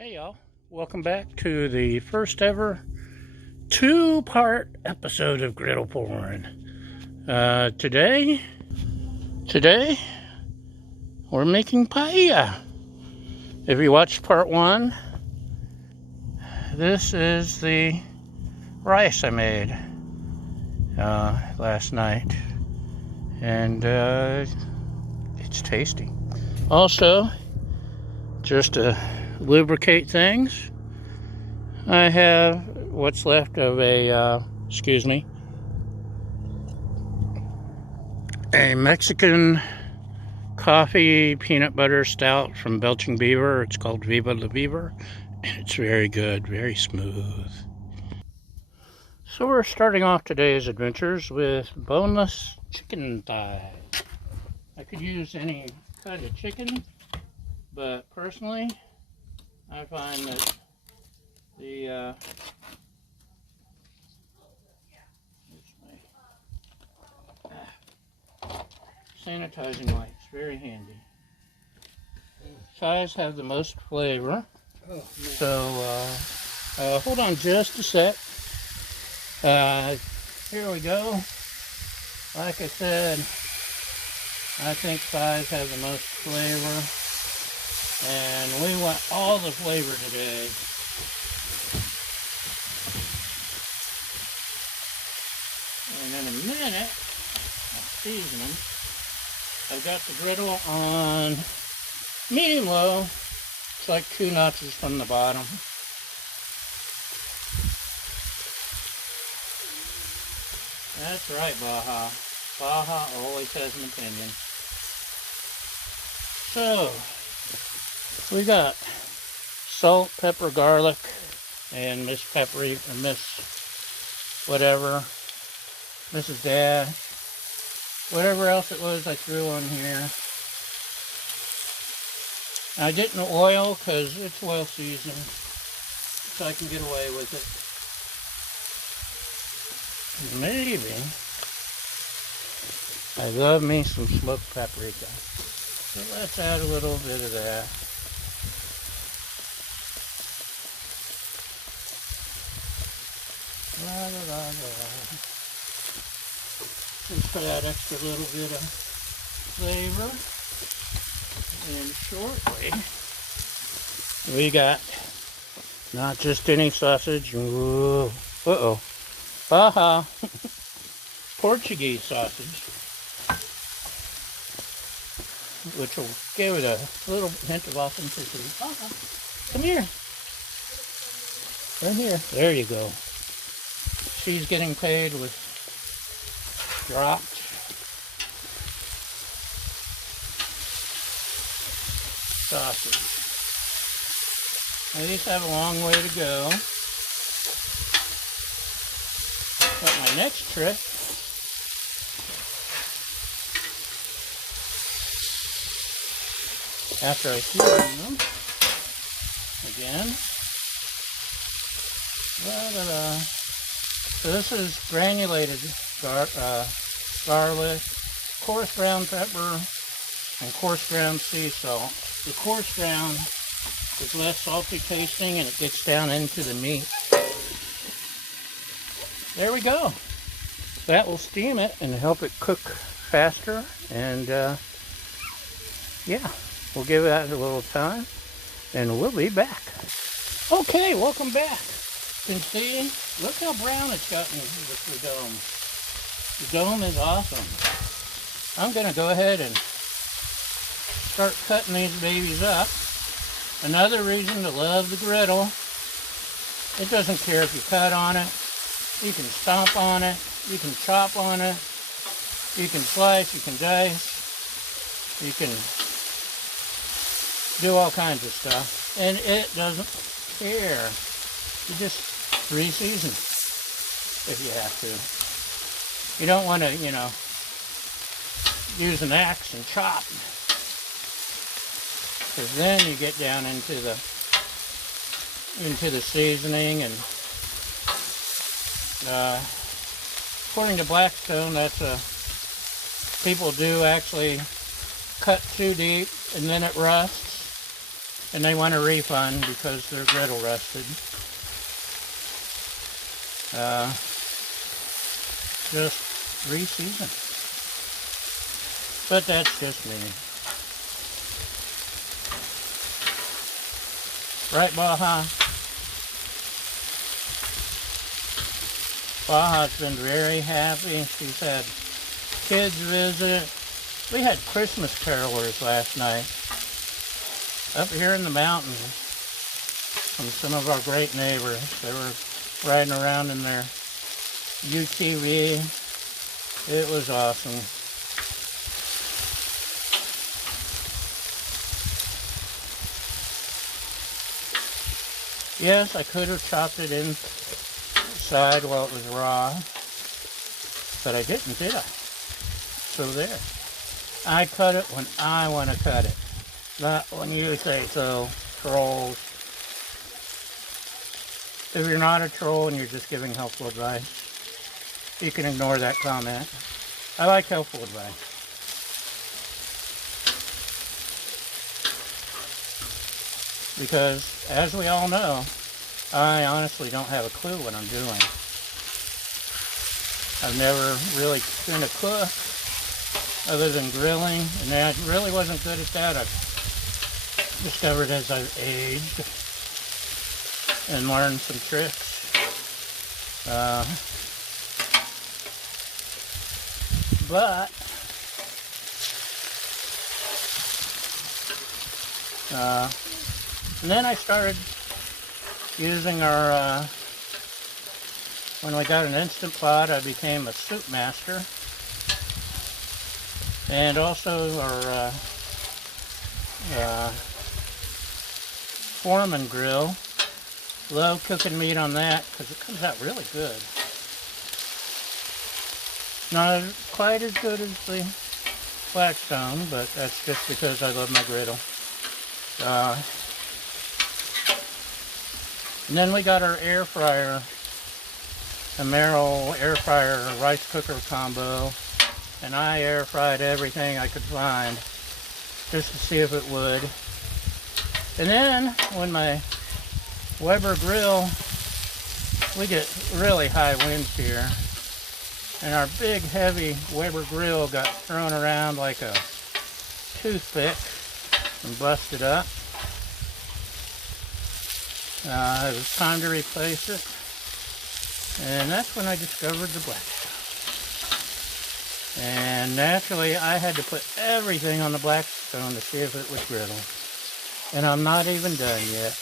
Hey y'all, welcome back to the first ever two-part episode of Griddle Porn. Today we're making paella. If you watched part one, this is the rice I made last night, and it's tasty. Also, just to lubricate things, I have what's left of a Mexican coffee peanut butter stout from Belching Beaver. It's called Viva la Beaver, and it's very good, very smooth. So we're starting off today's adventures with boneless chicken thigh. I could use any kind of chicken, but personally I find that the sanitizing wipes, very handy. Thighs have the most flavor. So hold on just a sec. Here we go. Like I said, I think thighs have the most flavor, and we want all the flavor today. And in a minute, I'll season them. I've got the griddle on medium-low. It's like 2 notches from the bottom. That's right, Baja. Baja always has an opinion. So, we got salt, pepper, garlic, and Miss Peppery, or Miss whatever, Mrs. Dad, whatever else it was I threw on here. I didn't oil because it's well seasoned, so I can get away with it. Maybe I love me some smoked paprika. So let's add a little bit of that. Just for that extra little bit of flavor. And shortly, we got not just any sausage. Ooh, Baja Portuguese sausage, which will give it a little hint of authenticity. Come here. Right here. There you go. She's getting paid with dropped sausage. Now, these have a long way to go. But my next trick after I season them again. So this is granulated garlic, coarse ground pepper, and coarse ground sea salt. The coarse ground is less salty tasting, and it gets down into the meat. There we go. That will steam it and help it cook faster, and yeah, we'll give that a little time, and we'll be back. Okay, welcome back. You can see, look how brown it's gotten with the dome. The dome is awesome. I'm going to go ahead and start cutting these babies up. Another reason to love the griddle, it doesn't care if you cut on it, you can stomp on it, you can chop on it, you can slice, you can dice, you can do all kinds of stuff, and it doesn't care. You just re-season if you have to. You don't want to, use an axe and chop, because then you get down into the seasoning, and according to Blackstone, people do actually cut too deep and then it rusts. and they want a refund because their griddle rusted. Just re-seasoned. But that's just me. Right, Baja? Baja's been very happy. She's had kids visit. We had Christmas carolers last night up here in the mountains from some of our great neighbors. They were riding around in their UTV. It was awesome. Yes, I could have chopped it inside while it was raw, but I didn't, did I? So there. I cut it when I want to cut it, not when you say so, trolls. If you're not a troll and you're just giving helpful advice, you can ignore that comment. I like helpful advice. Because, as we all know, I honestly don't have a clue what I'm doing. I've never really been a cook other than grilling, and I really wasn't good at that. I've discovered as I've aged and learned some tricks. And then I started using our, when we got an Instant Pot, I became a soup master. And also our Foreman grill. Love cooking meat on that because it comes out really good. Not quite as good as the Blackstone, but that's just because I love my griddle. And then we got our air fryer, a Merrill air fryer rice cooker combo, and I air fried everything I could find just to see if it would. And then when my Weber grill, we get really high winds here, and our big heavy Weber grill got thrown around like a toothpick and busted up. It was time to replace it, and that's when I discovered the Blackstone. And naturally I had to put everything on the Blackstone to see if it would griddle, and I'm not even done yet.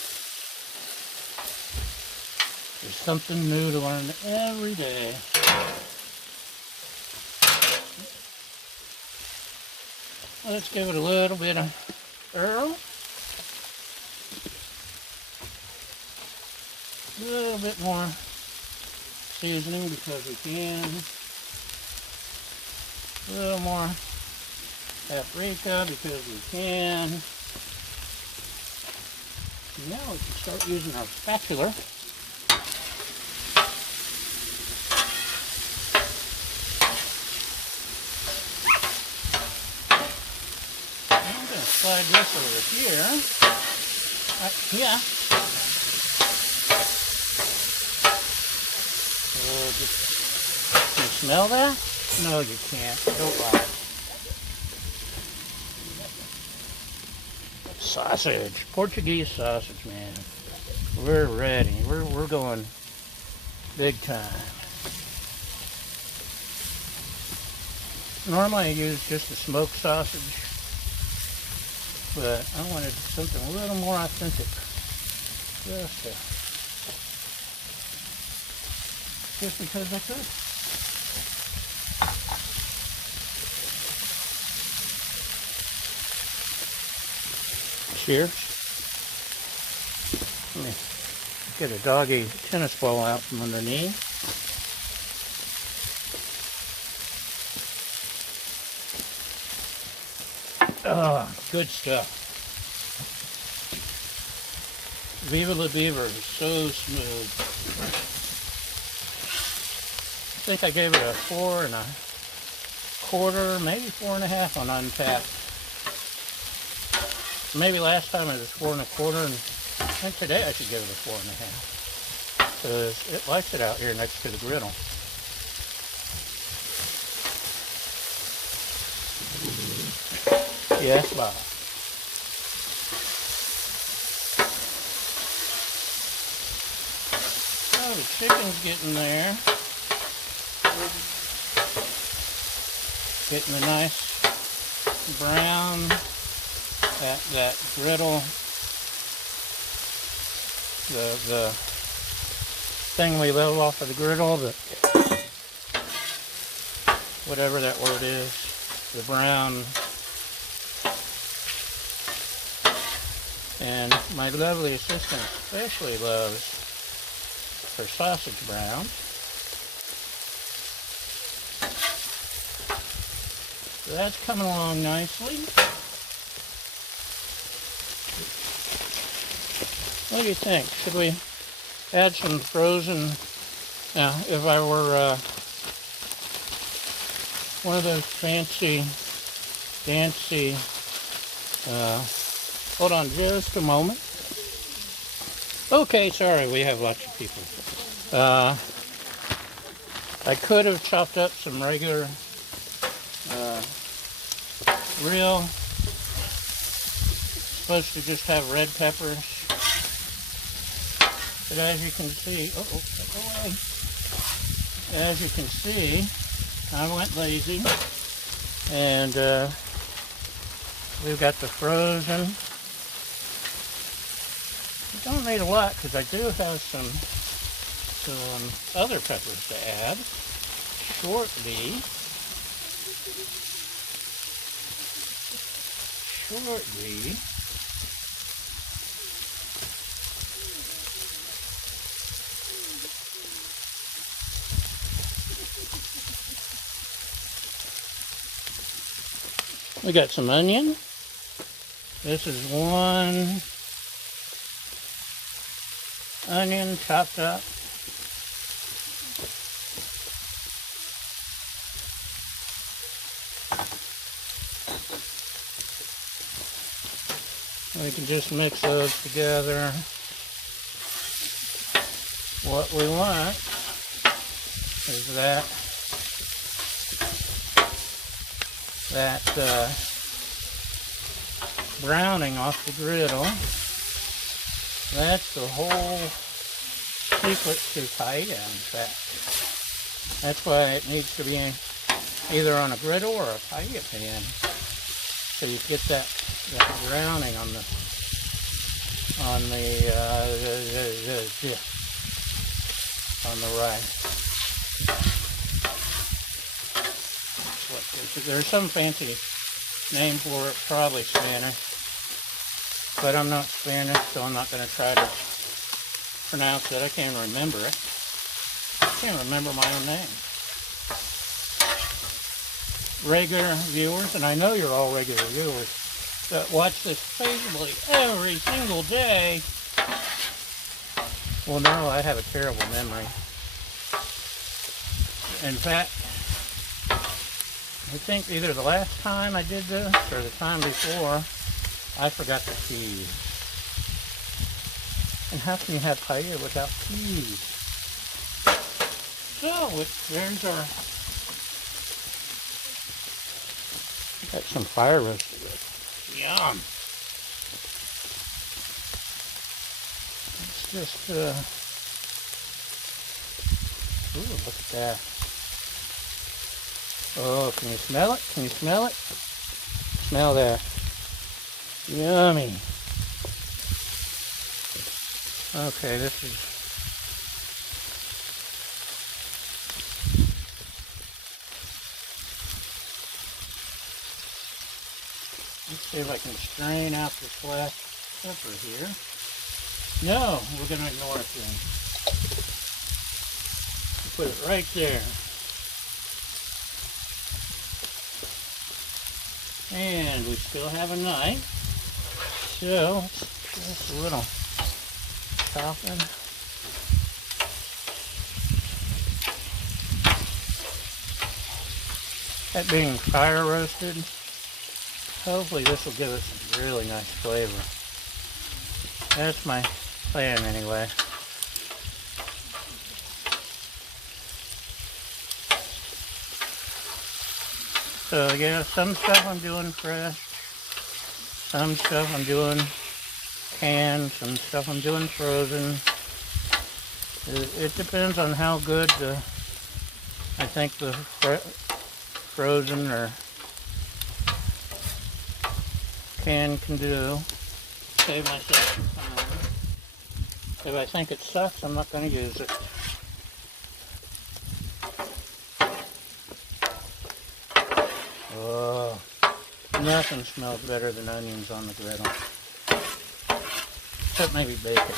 There's something new to learn every day. Let's give it a little bit of Earl. A little bit more seasoning because we can. A little more paprika because we can. Now we can start using our spatula. I'm going to slide this over here. Yeah. Can you smell that? No, you can't. Don't lie. Sausage. Portuguese sausage, man. We're ready. We're going big time. Normally I use just a smoked sausage, but I wanted something a little more authentic. Just because I could. Cheers. Let me get a doggy tennis ball out from underneath. Oh, good stuff. Viva la Beaver is so smooth. I think I gave it a 4 1/4, maybe 4 1/2 on Untapped. Maybe last time it was 4 1/4, and today I should give it a 4 1/2. Because it likes it out here next to the griddle. Yes, Bob. Oh, the chicken's getting there. Getting a nice brown, that griddle, the thing we leveled off of the griddle, whatever that word is, the brown. And my lovely assistant especially loves her sausage brown. So that's coming along nicely. What do you think? Should we add some frozen? Now, if I were one of those fancy, hold on just a moment. Okay, sorry, we have lots of people. I could have chopped up some regular real, supposed to just have red peppers. But as you can see, step away. As you can see, I went lazy, and we've got the frozen. I don't need a lot because I do have some other peppers to add shortly. We got some onion. This is one onion chopped up. We can just mix those together. What we want is that browning off the griddle. That's the whole secret to paella, in fact. That's why it needs to be either on a griddle or a paella pan. So you get that browning on the rice. There's some fancy name for it, probably Spanish. But I'm not Spanish, so I'm not going to try to pronounce it. I can't remember it. I can't remember my own name. Regular viewers, and I know you're all regular viewers, that watch this faithfully every single day. Well, no, I have a terrible memory. In fact, I think either the last time I did this or the time before, I forgot the peas. And how can you have paella without peas? So, there's our... Got some fire roasted. Yum! Let's just, ooh, look at that. Oh, can you smell it? Can you smell it? Smell that. Yummy. Okay, this is... Let's see if I can strain out this last pepper here. No, we're going to ignore it then. Put it right there. And we still have a knife. So, just a little chopping. That being fire roasted hopefully this will give us some really nice flavor. That's my plan anyway. So yeah, some stuff I'm doing fresh, some stuff I'm doing canned, some stuff I'm doing frozen. It depends on how good I think the frozen or canned can do. Save myself some time. If I think it sucks, I'm not going to use it. Oh, nothing smells better than onions on the griddle. Except maybe bacon.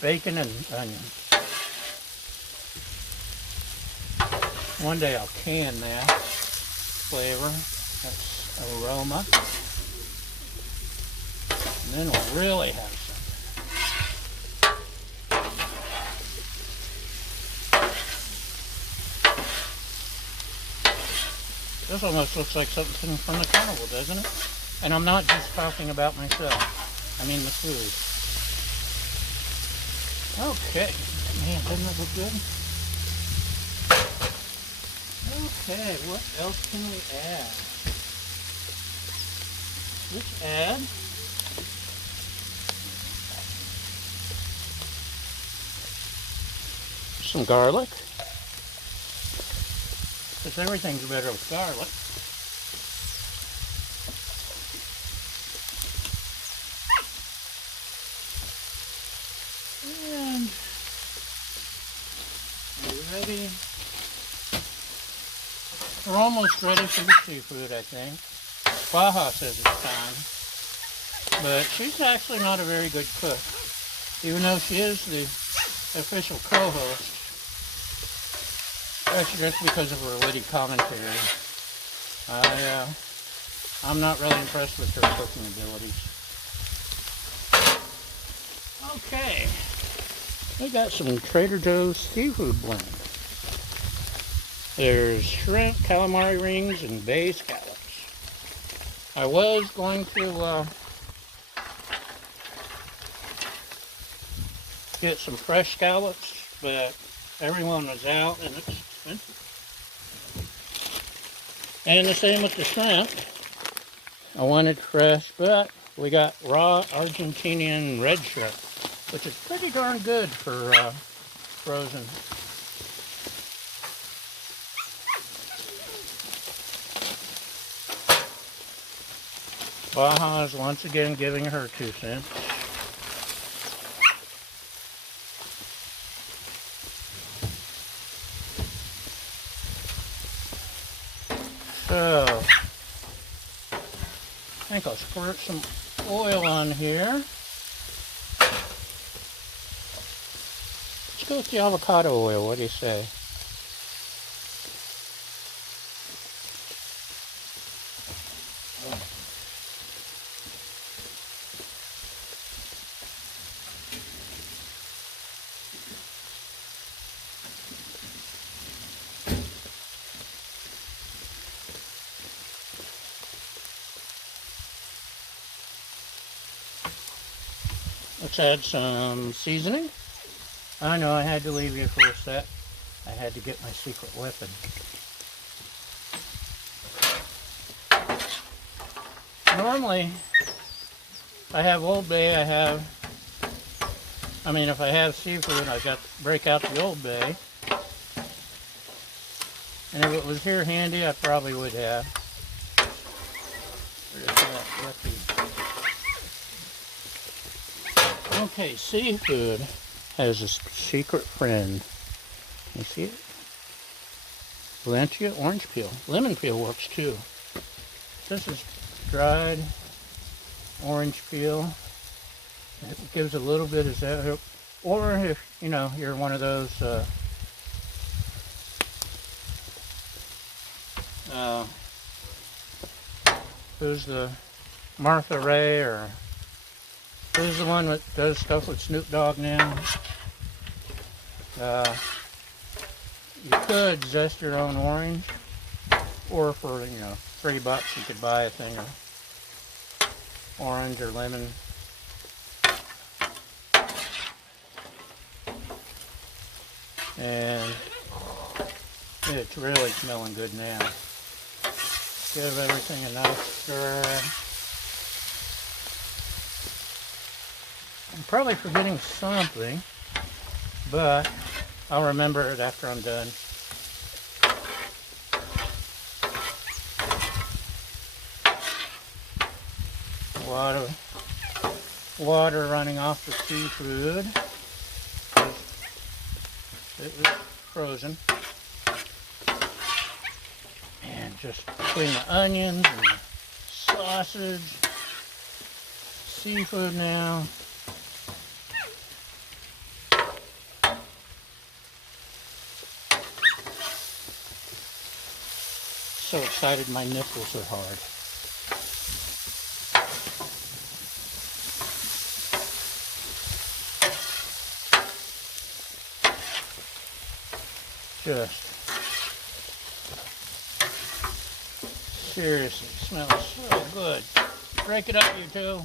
Bacon and onions. One day I'll can that flavor, that's aroma, and then we'll really have something. This almost looks like something from the carnival, doesn't it? And I'm not just talking about myself, I mean the food. Okay, man, doesn't that look good? Okay, what else can we add? Let's add some garlic, because everything's better with garlic. And are you ready? We're almost ready for the seafood, I think. Baja says it's time. But she's actually not a very good cook. Even though she is the official co-host. That's just because of her witty commentary. I'm not really impressed with her cooking abilities. Okay. We got some Trader Joe's seafood blend. There's shrimp, calamari rings, and bay scallops. I was going to get some fresh scallops, but everyone was out and it's expensive. And the same with the shrimp. I wanted fresh, but we got raw Argentinian red shrimp, which is pretty darn good for frozen. Baja is once again giving her 2 cents. So, I think I'll squirt some oil on here. Let's go with the avocado oil, what do you say? Let's add some seasoning. I know I had to leave you for a sec. I had to get my secret weapon. Normally, if I have Old Bay, if I have seafood, I got to break out the Old Bay. And if it was here handy, I probably would have. Okay, seafood has a secret friend. You see it? Valencia orange peel. Lemon peel works too. This is dried orange peel. It gives a little bit of that. Or if, you're one of those who's the Martha Ray, or who's the one that does stuff with Snoop Dogg now? You could zest your own orange, or for $3 you could buy a thing orange or lemon. And it's really smelling good now. Give everything a nice stir. I'm probably forgetting something, but I'll remember it after I'm done. A lot of water running off the seafood. It was frozen. And just between the onions and the sausage, seafood now. So excited my nipples are hard. Just seriously smells so good. Break it up, you two.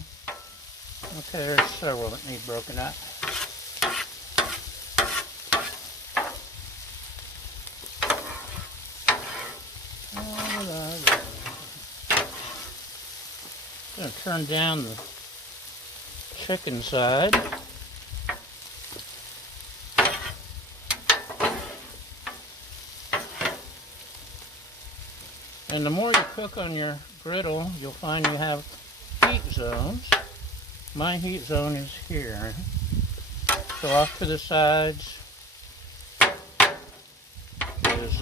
Okay, there's several that need broken up. I'm going to turn down the chicken side. And the more you cook on your griddle, you'll find you have heat zones. My heat zone is here. So off to the sides is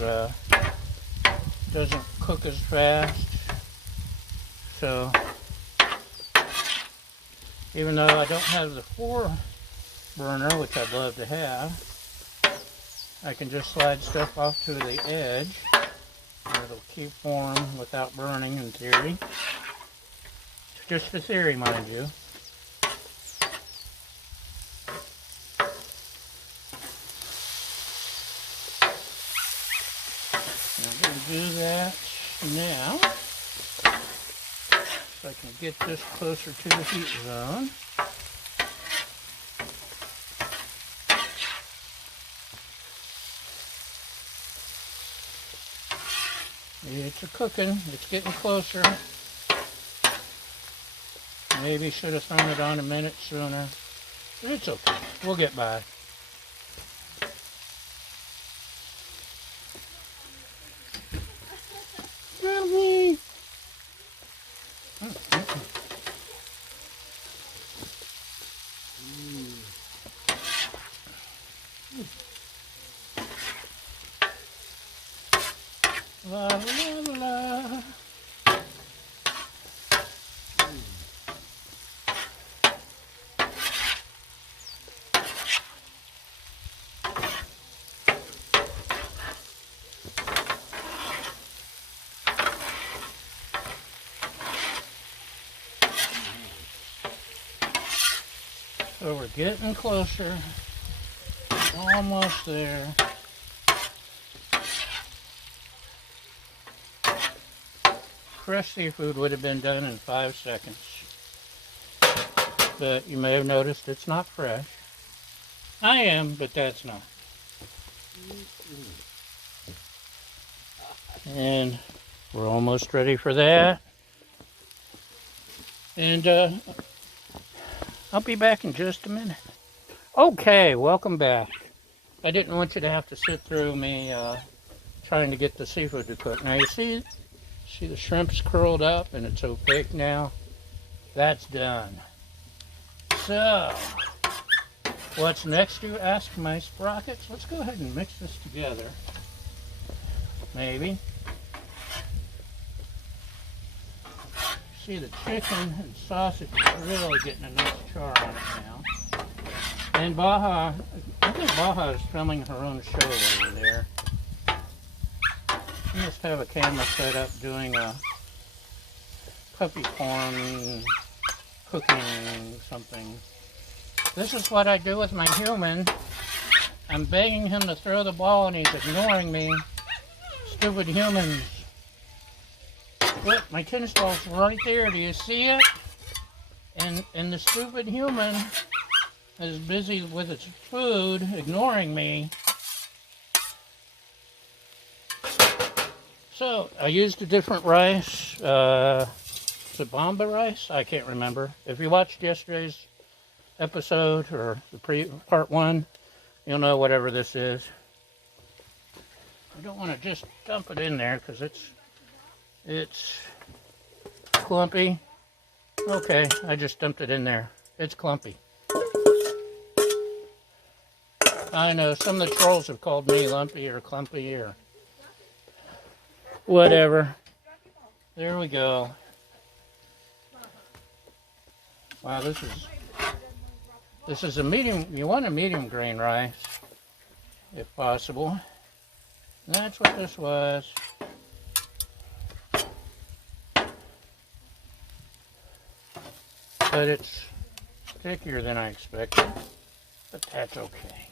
doesn't cook as fast. So even though I don't have the 4 burner, which I'd love to have, I can just slide stuff off to the edge. It'll keep warm without burning in theory. Just a theory, mind you. I'm going to do that now so I can get this closer to the heat zone. It's a cooking. It's getting closer. Maybe should have thrown it on a minute sooner. But it's okay. We'll get by. Help me! La la la la. So we're getting closer. Almost there. Fresh seafood would have been done in 5 seconds. But you may have noticed it's not fresh. I am, but that's not. And we're almost ready for that. And I'll be back in just a minute. Okay, welcome back. I didn't want you to have to sit through me trying to get the seafood to cook. Now you see the shrimp's curled up and it's opaque now. That's done. So, what's next, you ask my sprockets? Let's go ahead and mix this together. Maybe. See, the chicken and sausage is really getting a nice char on it now. And Baja, I think Baja is filming her own show over there. She must have a camera set up doing a puppy porn, cooking something. This is what I do with my human. I'm begging him to throw the ball and he's ignoring me. Stupid humans. Look, my tennis ball's right there. Do you see it? And the stupid human is busy with its food, ignoring me. So, I used a different rice. Is it Bomba rice? I can't remember. If you watched yesterday's episode, or the part 1, you'll know whatever this is. I don't want to just dump it in there, because it's clumpy. Okay, I just dumped it in there. It's clumpy. I know, some of the trolls have called me lumpy or clumpy or whatever. There we go. Wow, this is a medium. You want a medium grain rice, if possible. And that's what this was. But it's stickier than I expected. But that's okay.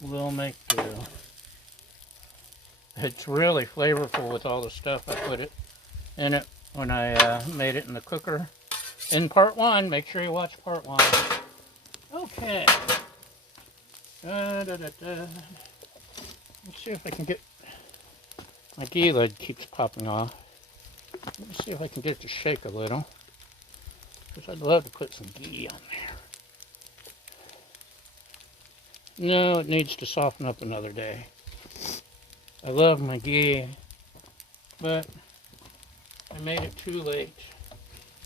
We'll make do. It's really flavorful with all the stuff I put in it when I made it in the cooker. In part 1, make sure you watch part 1. Okay. Let's see if I can get... My ghee lid keeps popping off. Let me see if I can get it to shake a little. Because I'd love to put some ghee on there. No, it needs to soften up another day. I love my ghee, but I made it too late.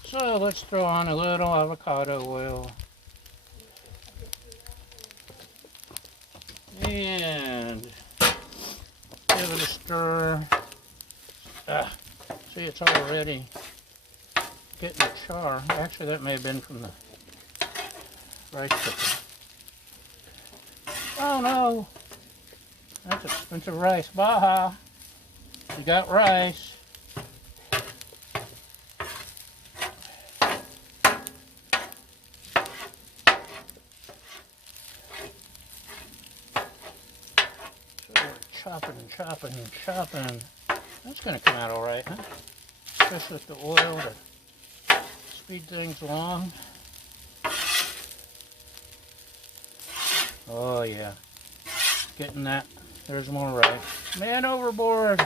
So let's throw on a little avocado oil. And give it a stir. See, it's already getting a char. Actually, that may have been from the rice cooker. Oh no! That's expensive rice. Baja! You got rice. Chopping and chopping and chopping. That's going to come out all right, huh? Especially with the oil to speed things along. Oh yeah, getting that. There's more rice. Man overboard.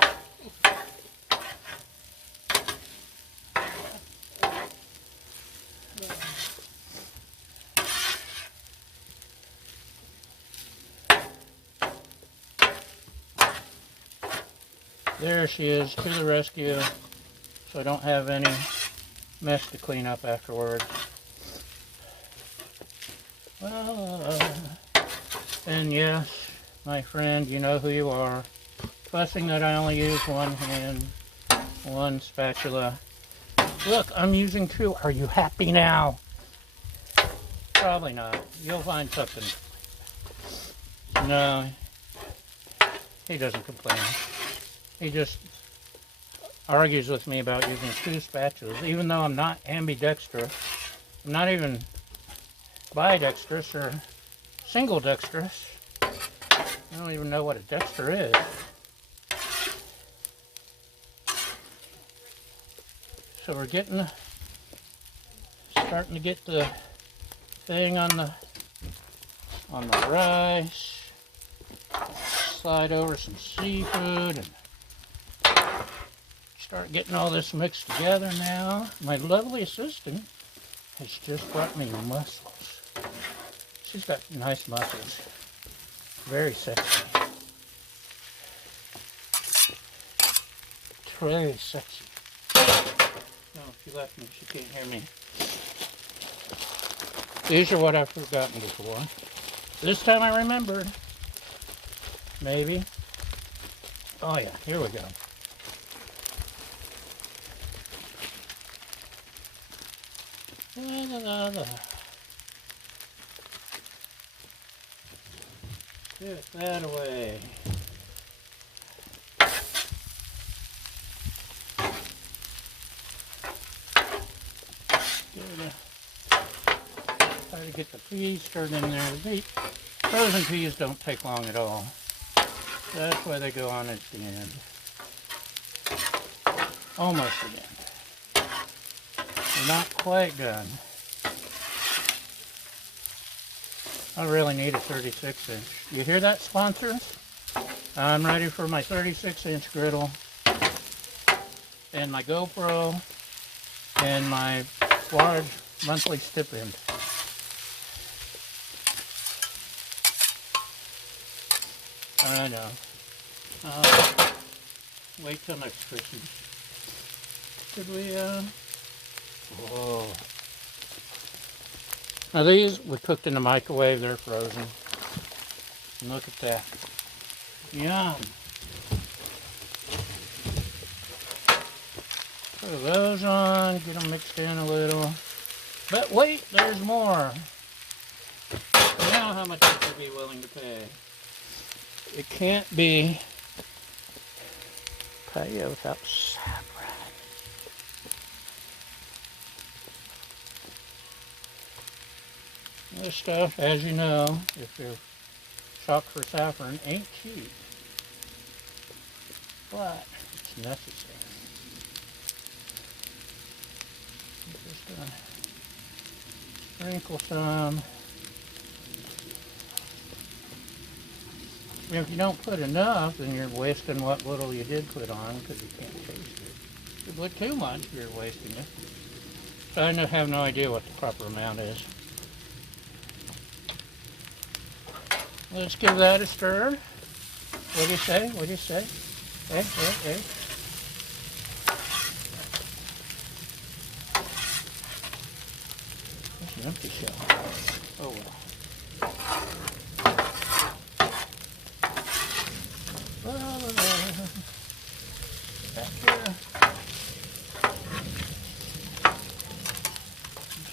There she is, to the rescue, so I don't have any mess to clean up afterwards. And yes, my friend, you know who you are. Fussing that I only use one hand, one spatula. Look, I'm using 2. Are you happy now? Probably not. You'll find something. No, he doesn't complain. He just argues with me about using 2 spatulas, even though I'm not ambidextrous. I'm not even bidextrous or single dextrous. I don't even know what a dexter is. So we're starting to get the thing on the rice. Slide over some seafood and start getting all this mixed together now. My lovely assistant has just brought me mussels. She's got nice mussels. Very sexy. It's really sexy. No, she left me. She can't hear me. These are what I've forgotten before. This time I remembered. Maybe. Oh yeah, here we go. Get that away. Try to get the peas stirred in there. Frozen peas don't take long at all. That's why they go on at the end. Almost the end. We're not quite done. I really need a 36 inch. You hear that, sponsors? I'm ready for my 36 inch griddle and my GoPro and my large monthly stipend. I know. Wait till next Christmas. Could we, whoa. Now these we cooked in the microwave, they're frozen. And look at that. Yum. Put those on, get them mixed in a little. But wait, there's more. Now how much would you be willing to pay? It can't be paella without saffron. This stuff, as you know, if you're shocked for saffron, ain't cheap. But it's necessary. Just gonna sprinkle some. If you don't put enough, then you're wasting what little you did put on because you can't taste it. If you put too much, you're wasting it. So I have no idea what the proper amount is. Let's give that a stir. What do you say? What do you say? Hey. That's an empty shell. Oh well. Back here.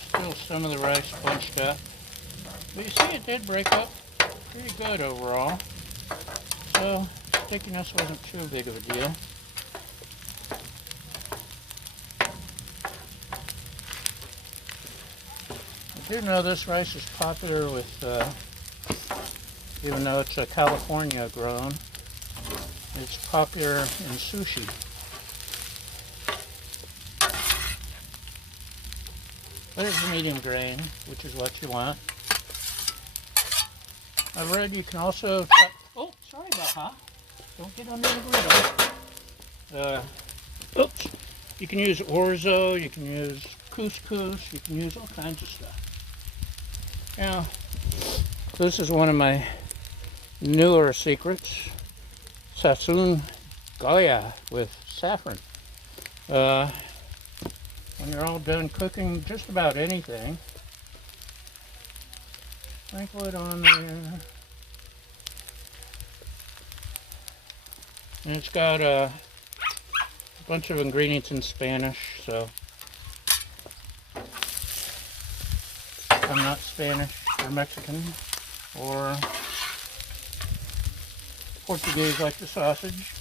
Still some of the rice bunched up. But you see it did break up pretty good overall. So stickiness wasn't too big of a deal. I do know this rice is popular with, even though it's a California grown, it's popular in sushi. But it's medium grain, which is what you want. I've read you can also try, oh, sorry about that. Don't get under the griddle. Oops. You can use orzo, you can use couscous, you can use all kinds of stuff. Now, this is one of my newer secrets. Sassoon Goya with saffron. When you're all done cooking just about anything, sprinkle it on there. And it's got a bunch of ingredients in Spanish, so I'm not Spanish or Mexican or Portuguese like the sausage.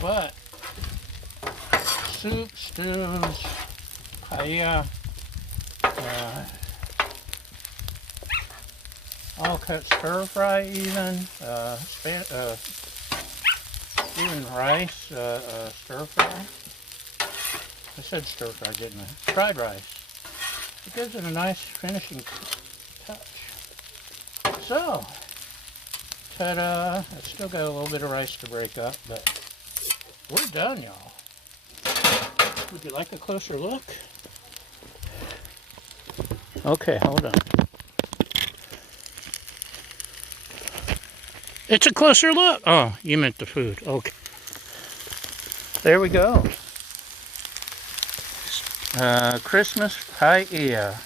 But soup, stews, paella, all cut stir fry even, even rice, stir fry. I said stir fry, didn't I? Fried rice. It gives it a nice finishing touch. So, ta-da! I've still got a little bit of rice to break up, but we're done, y'all. Would you like a closer look? Okay, hold on. It's a closer look. Oh, you meant the food. Okay. There we go. Christmas Paella.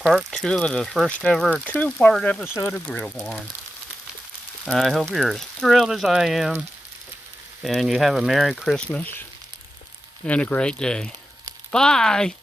Part 2 of the first ever 2-part episode of Griddle Porn. I hope you're as thrilled as I am. And you have a Merry Christmas and a great day. Bye!